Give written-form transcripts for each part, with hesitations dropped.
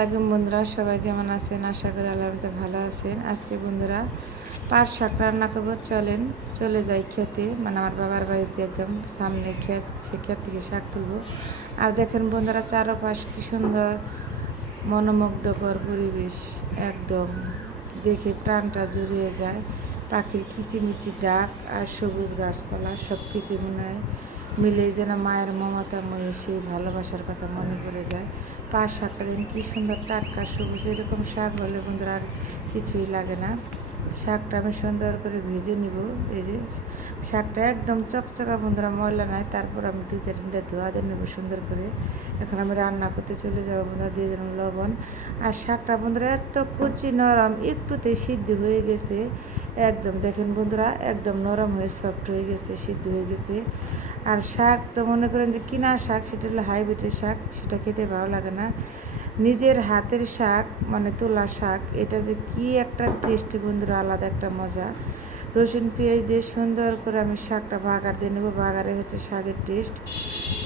আলাইকুম বন্ধুরা, সবাই কেমন আছেন? আশা করি আল্লাহর ভালো আছেন। আজকে বন্ধুরা পাট শাক রান্না করবো, চলেন চলে যাই খেতে। মানে আমার বাবার বাড়িতে একদম সামনে ক্ষেত, সে ক্ষেত থেকে শাক তুলবো। আর দেখেন বন্ধুরা, চারপাশ কি সুন্দর মনোমুগ্ধকর পরিবেশ, একদম দেখে প্রাণটা জুড়িয়ে যায়। পাখির কিচিমিচি ডাক আর সবুজ গাছপালা সব কিছু মনে হয় মিলে যেন মায়ের মমতাময়ী সেই ভালোবাসার কথা মনে পড়ে যায়। পাঁচ শাকটা দিন কী সুন্দর টাটকা সবুজ, এরকম শাক হলে বন্ধুরা আর কিছুই লাগে না। শাকটা আমি সুন্দর করে ভেজে নিব। এই যে শাকটা একদম চকচকা বন্ধুরা, ময়লা নাই। তারপর আমি 2-3টা ধোয়া দিয়ে নেবো সুন্দর করে। এখন আমি রান্না করতে চলে যাবো বন্ধুরা। দিয়ে দিলাম লবণ। আর শাকটা বন্ধুরা এত কচি নরম, একটুতেই সিদ্ধ হয়ে গেছে। একদম দেখেন বন্ধুরা, একদম নরম হয়ে সফট হয়ে গেছে, সিদ্ধ হয়ে গেছে। আর শাক তো মনে করেন যে কিনা শাক, সেটা হলো হাইব্রিডের শাক, সেটা খেতে ভালো লাগে না। নিজের হাতের শাক মানে তোলা শাক, এটা যে কি একটা টেস্টি বন্ধুরা, আলাদা একটা মজা। রসুন পেঁয়াজ দিয়ে সুন্দর করে আমি শাকটা বাগার দিয়ে নেবো। বাগারে হচ্ছে শাকের টেস্ট।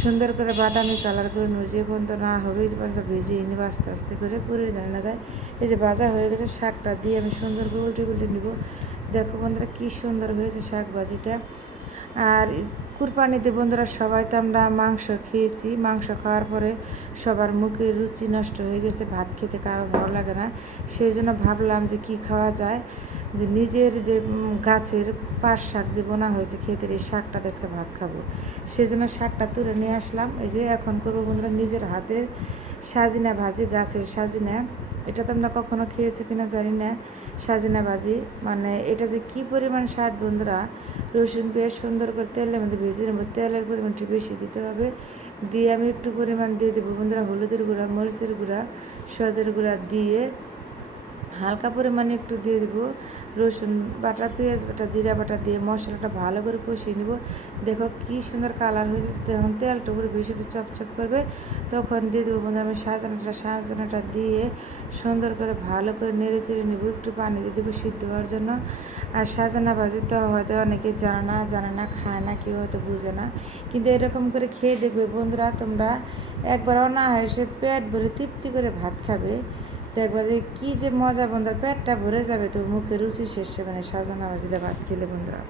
সুন্দর করে বাদামি কালার করে নেবো, যে পর্যন্ত না হবে এই পর্যন্ত ভেজে নিব আস্তে আস্তে করে, পুরে জানে না যায়। এই যে ভাজা হয়ে গেছে, শাকটা দিয়ে আমি সুন্দর করে উল্টে উল্টে নিব। দেখো বন্ধুরা কী সুন্দর হয়েছে শাক ভাজিটা। আর কুরবানিতে বন্ধুরা সবাই তো আমরা মাংস খেয়েছি। মাংস খাওয়ার পরে সবার মুখে রুচি নষ্ট হয়ে গেছে, ভাত খেতে কারো ভালো লাগে না। সেই জন্য ভাবলাম যে কি খাওয়া যায়, যে নিজের যে গাছের পাট শাক যে বোনা হয়েছে ক্ষেতের, এই শাকটা আজকে ভাত খাবো। সেই জন্য শাকটা তুলে নিয়ে আসলাম। এই যে এখন করবো বন্ধুরা নিজের হাতের সাজিনা ভাজি, গাছের সাজিনা। এটা তো আমরা কখনো খেয়েছি কিনা জানি না। সাজিনা ভাজি মানে এটা যে কি পরিমাণ স্বাদ বন্ধুরা। রসুন পেঁয়াজ সুন্দর করে তেলের মধ্যে ভেজে নেবো। তেলের পরিমাণটি বেশি দিতে হবে। দিয়ে আমি একটু পরিমাণ দিয়ে দেবো বন্ধুরা হলুদের গুঁড়া, মরিচের গুঁড়া, সজের গুঁড়া দিয়ে হালকা পরিমাণে একটু দিয়ে দেবো রসুন বাটা, পেঁয়াজ বাটা, জিরা বাটা দিয়ে মশলাটা ভালো করে কষিয়ে নেব। দেখো কি সুন্দর কালার হয়েছে। যখন তেলটা করে বেশি চপচপ করবে তখন দিয়ে দেবো বন্ধুরা আমি সাজানাটা দিয়ে সুন্দর করে ভালো করে নেড়ে চেড়ে নেবো। একটু পানি দিয়ে দেবো সিদ্ধ হওয়ার জন্য। আর সাজানা ভাজি তো হয়তো অনেকে জানে না, খায় না, কেউ হয়তো বুঝে না, কিন্তু এরকম করে খেয়ে দেখবে বন্ধুরা, তোমরা একবারও না হেসে পেট ভরে তৃপ্তি করে ভাত খাবে। দেখবা যে কী যে মজা বন্ধুরা, পেটটা ভরে যাবে, তো মুখে রুচি শেষ হবে না সাজানা ভাজিতে ভাত খেলে বন্ধুরা।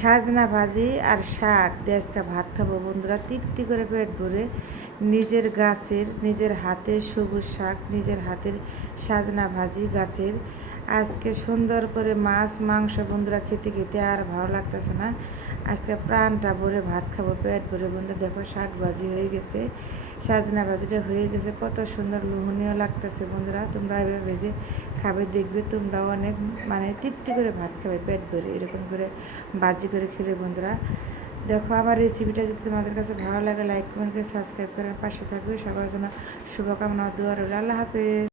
সাজনা ভাজি আর শাক দিয়ে আজকে ভাত খাবো বন্ধুরা তৃপ্তি করে, পেট ভরে। নিজের গাছের, নিজের হাতের সবুজ শাক, নিজের হাতের সাজনা ভাজি গাছের। আজকে সুন্দর করে মাছ মাংস বন্ধুরা খেতে খেতে আর ভালো লাগতেছে না। আজকে প্রাণটা ভরে ভাত খাবো, পেট ভরে বন্ধুরা। দেখো শাক ভাজি হয়ে গেছে, সাজনা ভাজিটা হয়ে গেছে, কত সুন্দর লোভনীয় লাগতেছে বন্ধুরা। তোমরা এভাবে ভেজে খাবে, দেখবে তোমরাও অনেক মানে তৃপ্তি করে ভাত খাবে পেট ভরে, এরকম করে ভাজি করে খেলে বন্ধুরা। দেখো আমার রেসিপিটা যদি তোমাদের কাছে ভালো লাগে, লাইক কমেন্ট করে সাবস্ক্রাইব করার পাশে থাকবে। সবার জন্য শুভকামনা, দোয়া রইল। আল্লাহ হাফেজ।